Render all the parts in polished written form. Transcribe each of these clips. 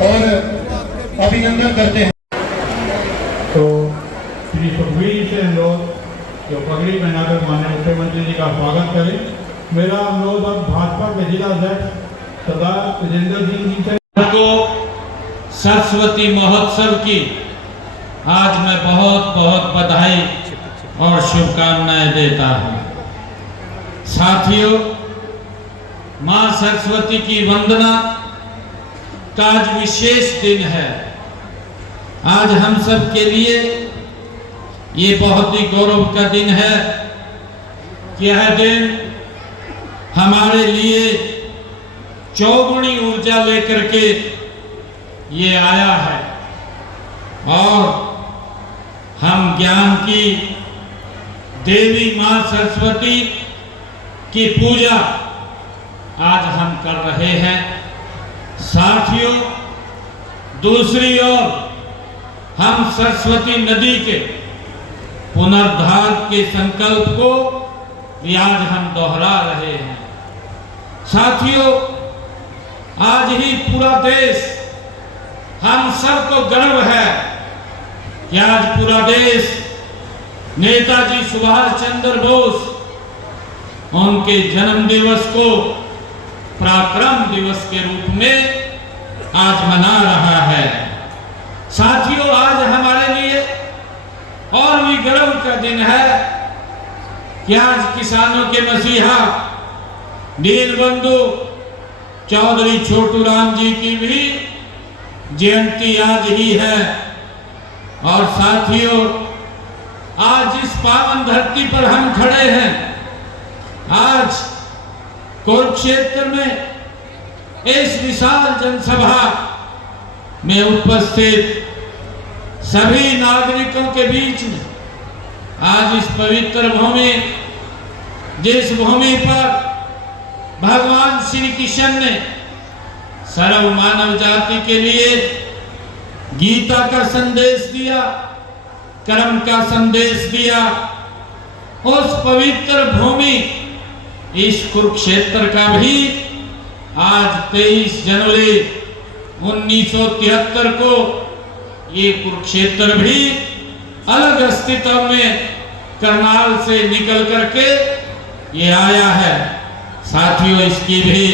और अभिनंदन करते हैं। तो श्री सुखबीर से अनुरोध जो पगड़ी पहनाकर माननीय मुख्यमंत्री जी का स्वागत करें। मेरा अनुरोध अब भाजपा के जिला अध्यक्ष सरदार विजेंद्र सिंह जी से को सरस्वती महोत्सव की आज मैं बहुत बहुत बधाई और शुभकामनाएं देता हूं। साथियों, मां सरस्वती की वंदना का आज विशेष दिन है। आज हम सब के लिए ये बहुत ही गौरव का दिन है कि यह दिन हमारे लिए चौगुनी ऊर्जा लेकर के ये आया है और हम ज्ञान की देवी मां सरस्वती की पूजा आज हम कर रहे हैं। साथियों, दूसरी ओर हम सरस्वती नदी के पुनर्द्वार के संकल्प को भी आज हम दोहरा रहे हैं। साथियों, आज ही पूरा देश, हम सबको गर्व है कि आज पूरा देश नेताजी सुभाष चंद्र बोस उनके जन्म दिवस को पराक्रम दिवस के रूप में आज मना रहा है। साथियों, आज हमारे लिए और भी गर्व का दिन है कि आज किसानों के मसीहा दीनबंधु चौधरी छोटू राम जी की भी जयंती आज ही है। और साथियों, आज इस पावन धरती पर हम खड़े हैं, आज कुरुक्षेत्र में इस विशाल जनसभा में उपस्थित सभी नागरिकों के बीच में आज इस पवित्र भूमि, जिस भूमि पर भगवान श्री कृष्ण ने सर्व मानव जाति के लिए गीता का संदेश दिया, कर्म का संदेश दिया, उस पवित्र भूमि इस कुरुक्षेत्र का भी आज 23 जनवरी 1973 को ये कुरुक्षेत्र भी अलग अस्तित्व में करनाल से निकल करके ये आया है। साथियों, इसकी भी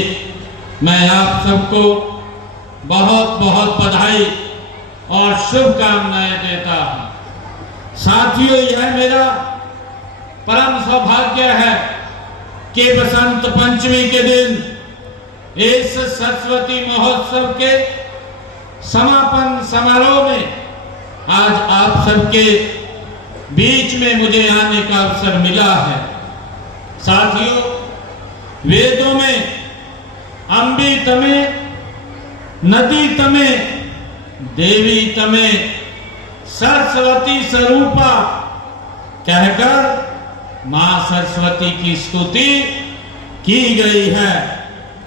मैं आप सबको बहुत बहुत बधाई और शुभकामनाएं देता हूं। साथियों, यह मेरा परम सौभाग्य है कि बसंत पंचमी के दिन इस सरस्वती महोत्सव के समापन समारोह में आज आप सबके बीच में मुझे आने का अवसर मिला है। साथियों, वेदों में अंबी तमे, नदी तमे, देवी तमे, सरस्वती स्वरूपा कहकर मां सरस्वती की स्तुति की गई है।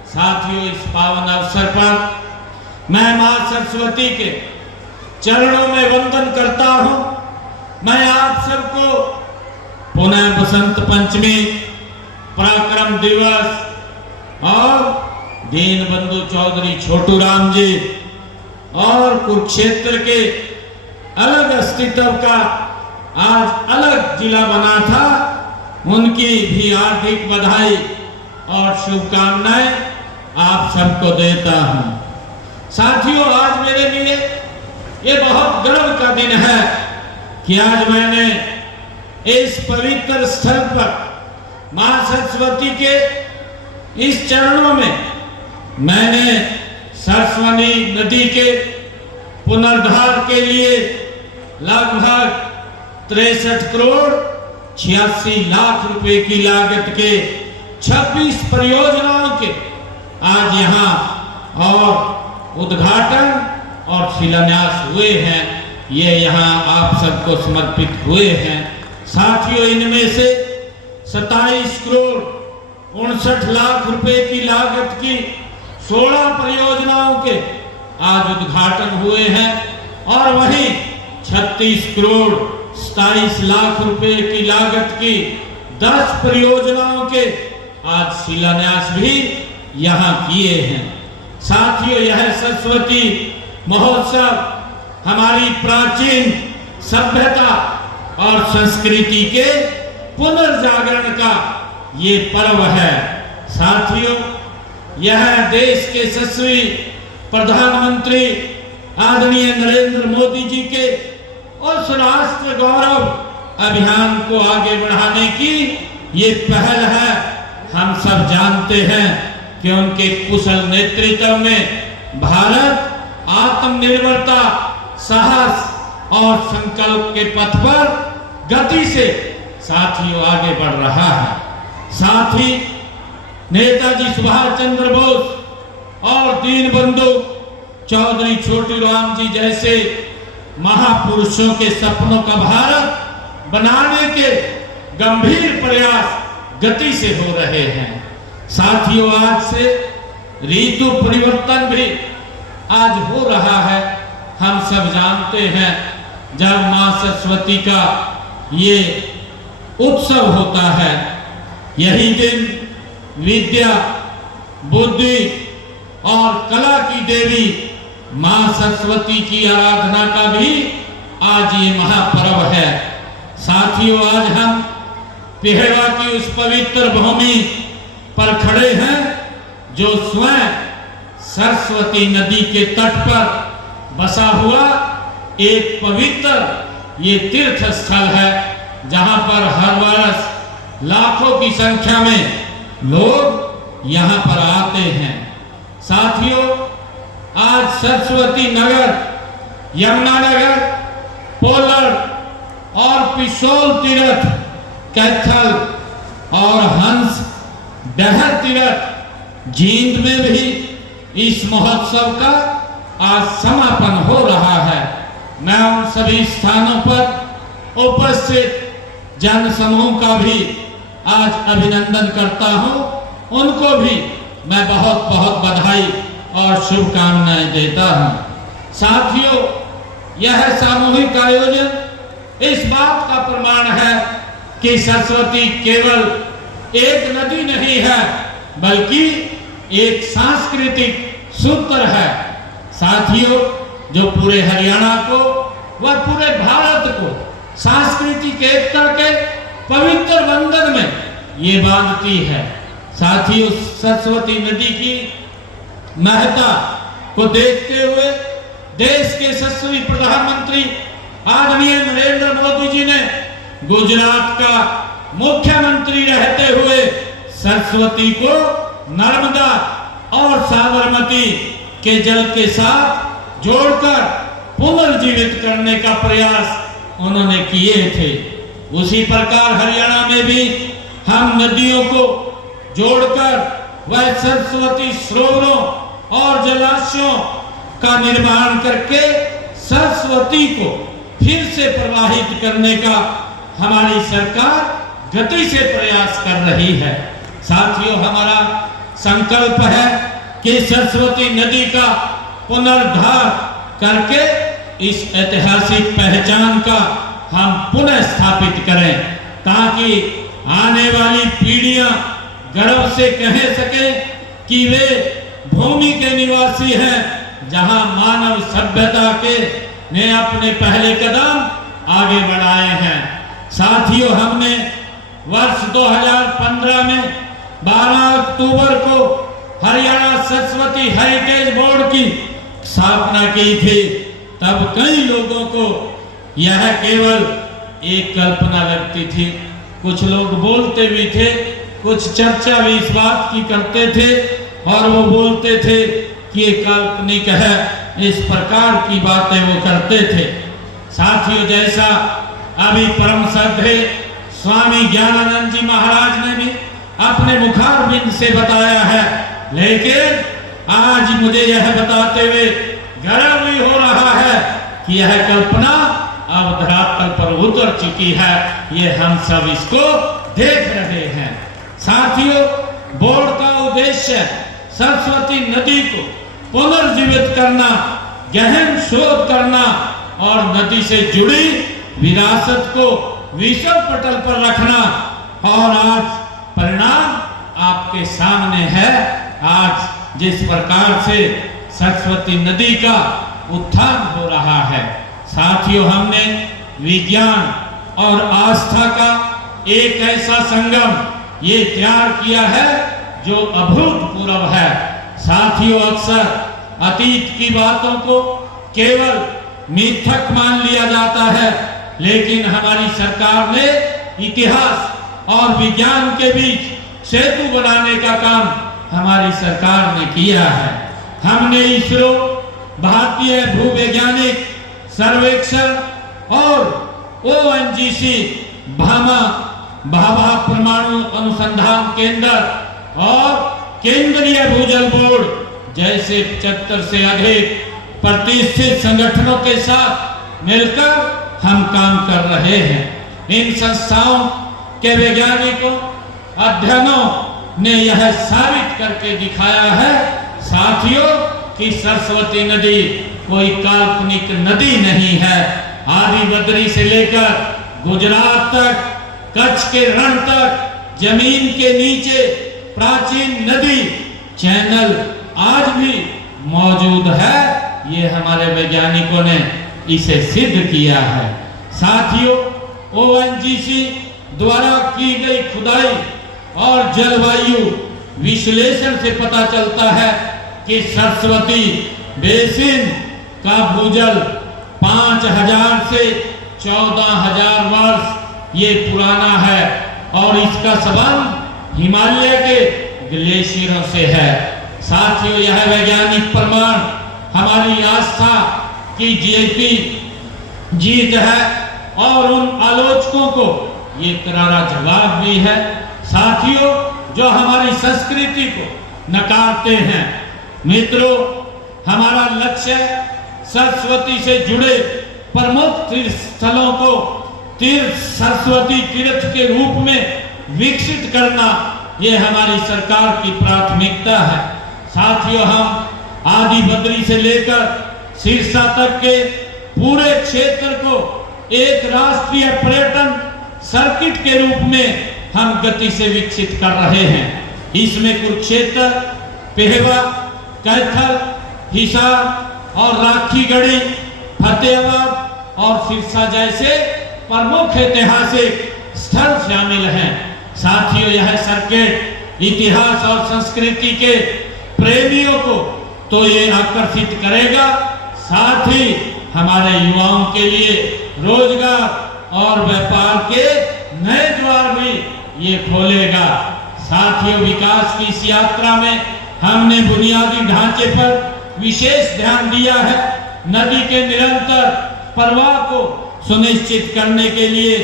साथियों, इस पावन अवसर पर मैं मां सरस्वती के चरणों में वंदन करता हूं। मैं आप सबको पुनः बसंत पंचमी, पराक्रम दिवस और दीनबंधु चौधरी छोटू राम जी और कुरुक्षेत्र के अलग अस्तित्व का आज अलग जिला बना था, उनकी भी हार्दिक बधाई और शुभकामनाएं आप सबको देता हूं। साथियों, आज मेरे लिए ये बहुत गर्व का दिन है कि आज मैंने इस पवित्र स्थल पर मां सरस्वती के इस चरणों में मैंने सरस्वती नदी के पुनर्द्वार के लिए लगभग 63 करोड़ 86 लाख रुपए की लागत के 26 परियोजनाओं के आज यहाँ और उद्घाटन और शिलान्यास हुए हैं, ये यहाँ आप सबको समर्पित हुए हैं। साथियों, इनमें से 27 करोड़ 59 लाख रुपए की लागत की 16 परियोजनाओं के आज उद्घाटन हुए हैं और वहीं 36 करोड़ 27 लाख रुपए की लागत की 10 परियोजनाओं के आज शिलान्यास भी यहाँ किए हैं। साथियों, यह सरस्वती महोत्सव हमारी प्राचीन सभ्यता और संस्कृति के पुनर्जागरण का ये पर्व है। साथियों, यह देश के यशस्वी प्रधानमंत्री आदरणीय नरेंद्र मोदी जी के उस राष्ट्र गौरव अभियान को आगे बढ़ाने की ये पहल है। हम सब जानते हैं कि उनके कुशल नेतृत्व में भारत आत्मनिर्भरता, साहस और संकल्प के पथ पर गति से साथियों आगे बढ़ रहा है। साथ ही नेताजी सुभाष चंद्र बोस और दीनबंधु चौधरी छोटू राम जी जैसे महापुरुषों के सपनों का भारत बनाने के गंभीर प्रयास गति से हो रहे हैं। साथियों, आज से ऋतु परिवर्तन भी आज हो रहा है। हम सब जानते हैं, जब मां सरस्वती का ये उत्सव होता है, यही दिन विद्या, बुद्धि और कला की देवी मां सरस्वती की आराधना का भी आज ये महापर्व है। साथियों, आज हम पेहड़ा की उस पवित्र भूमि पर खड़े हैं जो स्वयं सरस्वती नदी के तट पर बसा हुआ एक पवित्र ये तीर्थ स्थल है, जहां पर हर वर्ष लाखों की संख्या में लोग यहां पर आते हैं। साथियों, आज सरस्वती नगर, यमुनानगर, पोलर और पिशोल तीर्थ, कैथल और हंस डहर तीर्थ, जींद में भी इस महोत्सव का आज समापन हो रहा है। मैं उन सभी स्थानों पर उपस्थित जन समूह का भी आज अभिनंदन करता हूं। उनको भी मैं बहुत बहुत बधाई और शुभकामनाएं देता हूं। साथियों, यह सामूहिक आयोजन इस बात का प्रमाण है कि सरस्वती केवल एक नदी नहीं है, बल्कि एक सांस्कृतिक सूत्र है। साथियों, जो पूरे हरियाणा को व पूरे भारत को सांस्कृतिक एकता के पवित्र बंधन में ये बांधती है। साथियों, सरस्वती नदी की महत्ता को देखते हुए देश के यशस्वी प्रधानमंत्री आदरणीय नरेंद्र मोदी जी ने गुजरात का मुख्यमंत्री रहते हुए सरस्वती को नर्मदा और साबरमती के जल के साथ जोड़कर पुनर्जीवित करने का प्रयास उन्होंने किए थे। उसी प्रकार हरियाणा में भी हम नदियों को जोड़कर वह सरस्वती सरोवरों और जलाशयों का निर्माण करके सरस्वती को फिर से प्रवाहित करने का हमारी सरकार गति से प्रयास कर रही है। साथियों, हमारा संकल्प है कि सरस्वती नदी का पुनरुद्धार करके इस ऐतिहासिक पहचान का हम पुनः स्थापित करें, ताकि आने वाली पीढ़ियां गर्व से कह सके कि वे भूमि के निवासी हैं, जहां मानव सभ्यता के ने अपने पहले कदम आगे बढ़ाए हैं। साथियों, हमने वर्ष 2015 में 12 अक्टूबर को हरियाणा सरस्वती हेरिटेज बोर्ड की स्थापना की थी। तब कई लोगों को यह केवल एक कल्पना लगती थी। कुछ लोग बोलते भी थे, कुछ चर्चा भी इस बात की करते थे और वो बोलते थे कि ये काल्पनिक है, इस प्रकार की बातें वो करते थे। साथियों, जैसा अभी परम श्रद्धेय स्वामी ज्ञानानंद जी महाराज ने भी अपने मुखारबिंद से बताया है, लेकिन आज मुझे यह बताते हुए गर्व भी हो रहा है कि यह कल्पना अब धरातल पर उतर चुकी है। ये हम सब इसको देख रहे हैं। साथियों, बोर्ड का उद्देश्य सरस्वती नदी को पुनर्जीवित करना, गहन शोध करना और नदी से जुड़ी विरासत को विश्व पटल पर रखना। और आज परिणाम आपके सामने है। आज जिस प्रकार से सरस्वती नदी का उत्थान हो रहा है, साथियों, हमने विज्ञान और आस्था का एक ऐसा संगम ये तैयार किया है जो अभूतपूर्व है। साथियों, अक्सर अतीत की बातों को केवल मिथक मान लिया जाता है, लेकिन हमारी सरकार ने इतिहास और विज्ञान के बीच सेतु बनाने का काम हमारी सरकार ने किया है। हमने इसरो, भारतीय भूवैज्ञानिक सर्वेक्षण और ONGC भाभा परमाणु अनुसंधान केंद्र और केंद्रीय भूजल बोर्ड जैसे 75 से अधिक प्रतिष्ठित संगठनों के साथ मिलकर हम काम कर रहे हैं। इन संस्थाओं के वैज्ञानिकों, अध्ययनों ने यह साबित करके दिखाया है, साथियों, कि सरस्वती नदी कोई काल्पनिक नदी नहीं है। आदि बद्री से लेकर गुजरात तक, कच्छ के रण तक, जमीन के नीचे प्राचीन नदी चैनल आज भी मौजूद है। ये हमारे वैज्ञानिकों ने इसे सिद्ध किया है। साथियों, ONGC द्वारा की गई खुदाई और जलवायु विश्लेषण से पता चलता है कि सरस्वती बेसिन का भूजल 5000 से 14000 वर्ष ये पुराना है और इसका संबंध हिमालय के ग्लेशियरों से है। साथियों, यह वैज्ञानिक प्रमाण हमारी आस्था की जीत है और उन आलोचकों को ये करारा जवाब भी है, साथियों, जो हमारी संस्कृति को नकारते हैं। मित्रों, हमारा लक्ष्य सरस्वती से जुड़े प्रमुख तीर्थ स्थलों को सरस्वती तीर्थ के रूप में विकसित करना, ये हमारी सरकार की प्राथमिकता है। साथियों, हम आदि बद्री से लेकर सिरसा तक के पूरे क्षेत्र को एक राष्ट्रीय पर्यटन सर्किट के रूप में हम गति से विकसित कर रहे हैं। इसमें कुरुक्षेत्र, पेहवा, कैथल, हिसार और राखीगढ़ी, फतेहाबाद और सिरसा जैसे प्रमुख ऐतिहासिक स्थल शामिल हैं। साथियों, यह सर्किट इतिहास और संस्कृति के प्रेमियों को तो ये आकर्षित करेगा, साथ ही हमारे युवाओं के लिए रोजगार और व्यापार के नए द्वार भी ये खोलेगा। साथियों, विकास की इस यात्रा में हमने बुनियादी ढांचे पर विशेष ध्यान दिया है। नदी के निरंतर प्रवाह को सुनिश्चित करने के लिए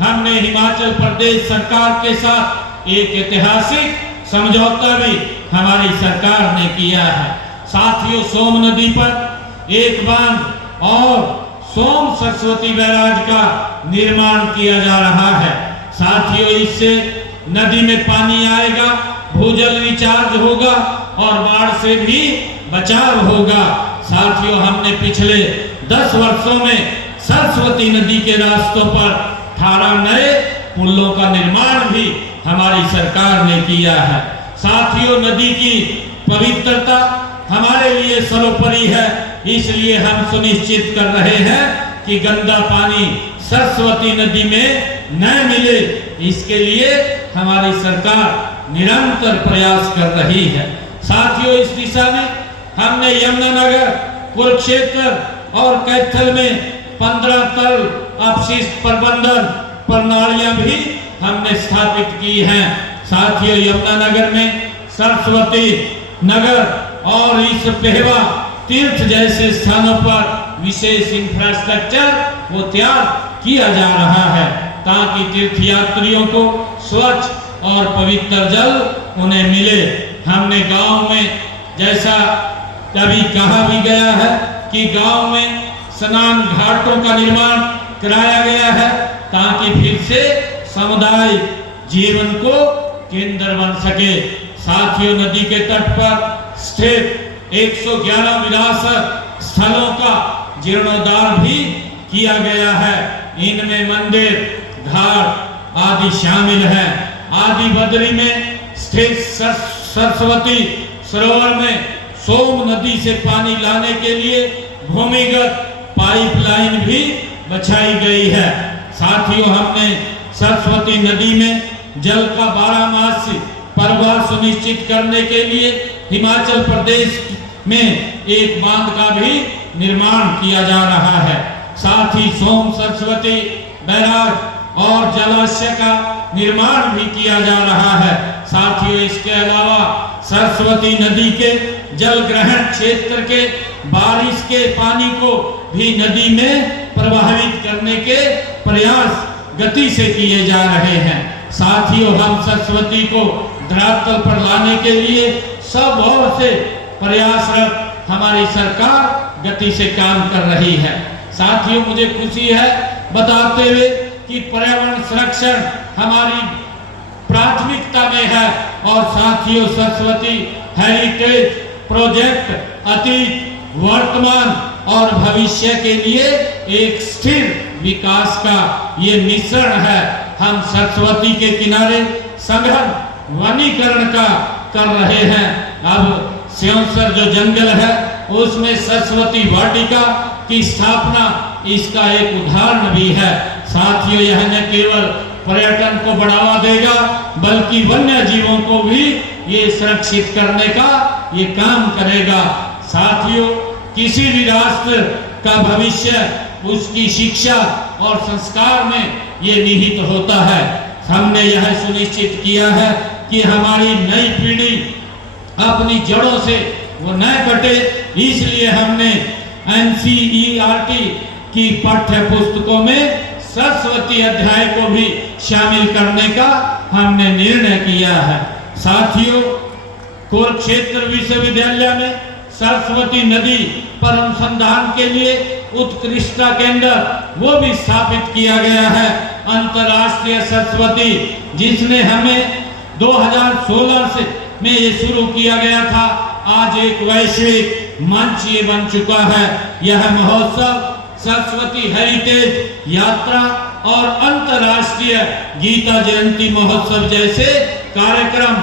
हमने हिमाचल प्रदेश सरकार के साथ एक ऐतिहासिक समझौता भी हमारी सरकार ने किया है। साथियों, सोम नदी पर एक बांध और सोम सरस्वती बैराज का निर्माण किया जा रहा है। साथियों, इससे नदी में पानी आएगा, भूजल रिचार्ज होगा और बाढ़ से भी बचाव होगा। साथियों, हमने पिछले 10 वर्षों में सरस्वती नदी के रास्तों पर 18 नए पुलों का निर्माण भी हमारी सरकार ने किया है। साथियों, नदी की पवित्रता हमारे लिए सर्वोपरि है, इसलिए हम सुनिश्चित कर रहे हैं कि गंदा पानी सरस्वती नदी में न मिले। इसके लिए हमारी सरकार निरंतर प्रयास कर रही है। साथियों, इस दिशा में हमने यमुनानगर, कुरुक्षेत्र और कैथल में 15 तल अपशिष्ट प्रबंधन प्रणालियां भी हमने स्थापित की हैं। साथियों, यमुनानगर में सरस्वती नगर और इस पेहवा तीर्थ जैसे स्थानों पर विशेष इंफ्रास्ट्रक्चर वो तैयार किया जा रहा है ताकि तीर्थ यात्रियों को स्वच्छ और पवित्र जल उन्हें मिले। हमने गांव में, जैसा कभी कहा भी गया है कि गांव में स्नान घाटों का निर्माण कराया गया है ताकि फिर से सामुदायिक जीवन को केंद्र बन सके। साथियों, नदी के तट पर स्थित 111 विरासत स्थलों का जीर्णोद्धार भी किया गया है। इनमें मंदिर, घाट आदि शामिल हैं। आदि बद्री में स्थित सरस्वती सरोवर में सोम नदी से पानी लाने के लिए भूमिगत पाइपलाइन भी बिछाई गई है। साथियों, हमने सरस्वती नदी में जल का 12 मास प्रवाह सुनिश्चित करने के लिए हिमाचल प्रदेश में एक बांध का भी निर्माण किया जा रहा है। साथ ही सोम सरस्वती बैराज और जलाशय का निर्माण भी किया जा रहा है। साथियों, इसके अलावा सरस्वती नदी के जल ग्रहण क्षेत्र के बारिश के पानी को भी नदी में प्रवाहित करने के प्रयास गति से किए जा रहे हैं। साथियों, हम सरस्वती को धरातल पर लाने के लिए सब ओर से प्रयासरत हमारी सरकार गति से काम कर रही है। साथियों, मुझे खुशी है बताते हुए कि पर्यावरण संरक्षण हमारी प्राथमिकता में है और साथियों, सरस्वती हेरिटेज प्रोजेक्ट अतीत, वर्तमान और भविष्य के लिए एक स्थिर विकास का ये मिश्रण है। हम सरस्वती के किनारे सघन वनीकरण का कर रहे हैं। अब स्योंसर जो जंगल है उसमें सरस्वती वाटिका की स्थापना इसका एक उदाहरण भी है। साथियों, यह न केवल पर्यटन को बढ़ावा देगा बल्कि वन्य जीवों को भी ये सुरक्षित करने का ये काम करेगा। साथियों, किसी भी राष्ट्र का भविष्य उसकी शिक्षा और संस्कार में ये निहित होता है। हमने यह सुनिश्चित किया है कि हमारी नई पीढ़ी अपनी जड़ों से वो न कटे, इसलिए हमने NCERT की पाठ्य पुस्तकों में सरस्वती अध्याय को भी शामिल करने का हमने निर्णय किया है। साथियों, कुरुक्षेत्र विश्वविद्यालय में सरस्वती नदी पर अनुसंधान के लिए उत्कृष्टता केंद्र वो भी स्थापित किया गया है। अंतर्राष्ट्रीय सरस्वती जिसने हमें 2016 से में ये शुरू किया गया था, आज एक वैश्विक मंच ये बन चुका है। यह महोत्सव सरस्वती हेरिटेज यात्रा और अंतर्राष्ट्रीय गीता जयंती महोत्सव जैसे कार्यक्रम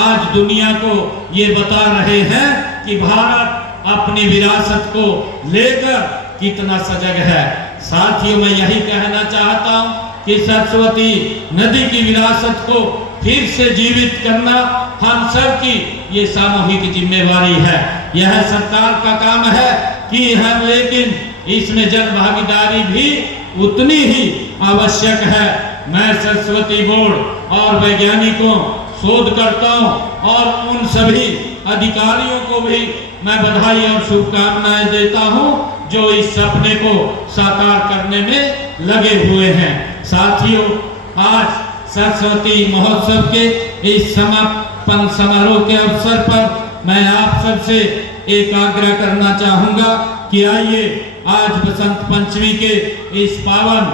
आज दुनिया को ये बता रहे हैं कि भारत अपनी विरासत को लेकर कितना सजग है। साथियों, मैं यही कहना चाहता हूँ कि सरस्वती नदी की विरासत को फिर से जीवित करना हम सब की ये सामूहिक जिम्मेवारी है। यह सरकार का काम है कि हम, लेकिन इसमें जन भागीदारी भी उतनी ही आवश्यक है। मैं सरस्वती बोर्ड और वैज्ञानिकों, शोधकर्ताओं और उन सभी अधिकारियों को भी मैं बधाई और शुभकामनाएं देता हूं जो इस सपने को साकार करने में लगे हुए हैं। साथियों, आज सरस्वती महोत्सव के इस समापन समारोह के अवसर पर मैं आप सबसे एक आग्रह करना चाहूंगा कि आइए आज बसंत पंचमी के इस पावन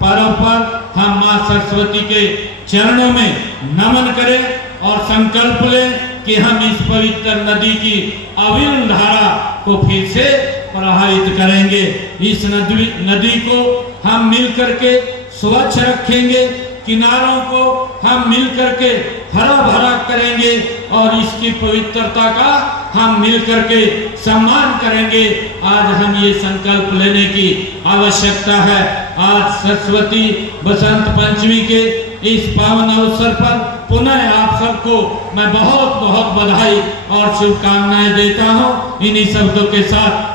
पर्व पर हम मां सरस्वती के चरणों में नमन करें और संकल्प लें कि हम इस पवित्र नदी की अविरल धारा को फिर से प्रवाहित करेंगे। इस नदी को हम मिलकर के स्वच्छ रखेंगे, किनारों को हम मिलकर के हरा भरा करेंगे और इसकी पवित्रता का हम मिलकर के सम्मान करेंगे। आज हम ये संकल्प लेने की आवश्यकता है। आज सरस्वती बसंत पंचमी के इस पावन अवसर पर पुनः आप सबको मैं बहुत बहुत बधाई और शुभकामनाएं देता हूं। इन्हीं शब्दों के साथ